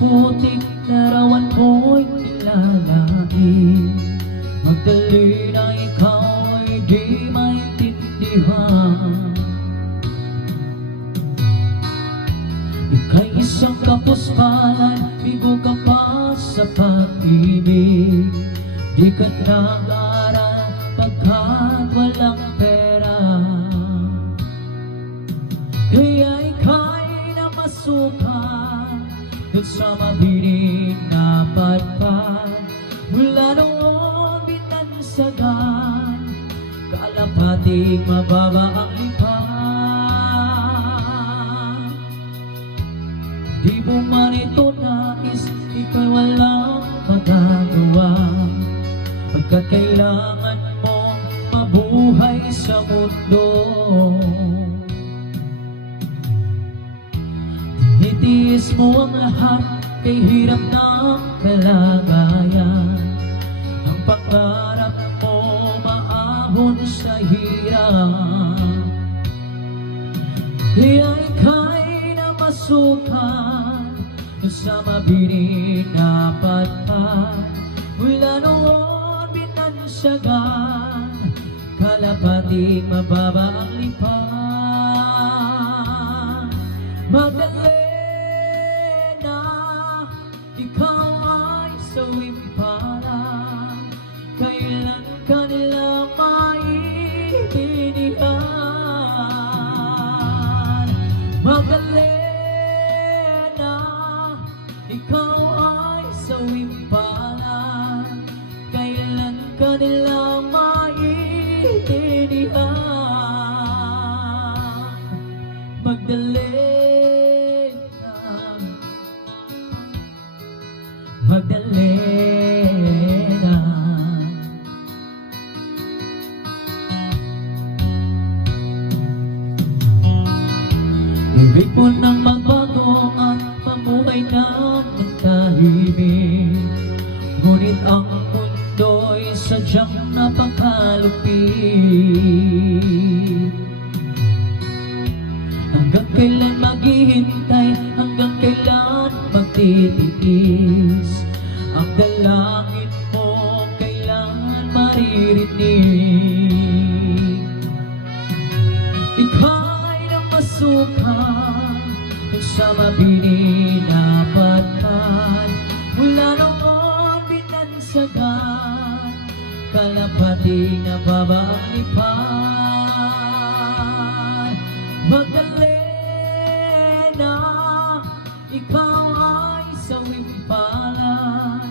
putik larawan mo'y ilalain. Magdali na ikaw ay di maintindihan. Ika'y isang kapuspalan, bigo ka pa sa pag-ibig. Di ka nag-aaral pagkat walang pera. Kaya ika'y namasukan dun sa mabiling na padpad. Mula noon binansagan, kalapating mababa ang lipad. Di mo man ito nais, ika'y walang magagawa, pagkat kailangan mong mabuhay sa mundo. Tinitiis mo ang lahat kay hirap ng kalagayan. Ang pangarap mo maahon sa hirap. Kaya ika'y namasukan sa mabiling na padpad. Mula noon binansagan, kalapating mababa ang lipad. Magdali na ikaw ay sawimpalan, kailan ka nila maiintindihan. Magdali na ikaw ay sawimpalan, kailan ka nila maiintindihan. Magdali magdali na. Ibig mo nang magbago at mamuhay na ng tahimik, ngunit ang mundo'y sadyang napakalupit. Hanggang kailan maghihintay, hanggang kailan magtitiis, ang dalangin mo kailangan maririnig. Ika'y namasukan sa mabiling na padpad. Mula noon binansagan, kalapating nababa ang lipad. Magdali na ikaw ay sawimpalan,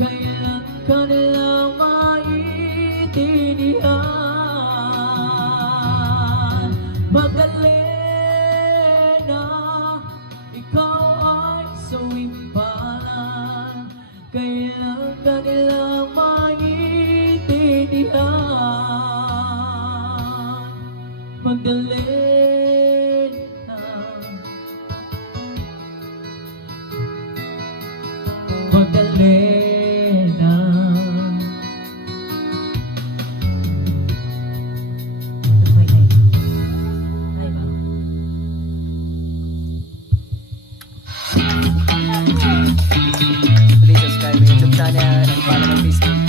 kailan ka nila maiintindihan. Magdali na ikaw ay sawimpalan, kailan ka nila maiintindihan. Magdali magdali na. Please subscribe my YouTube channel and follow my Facebook.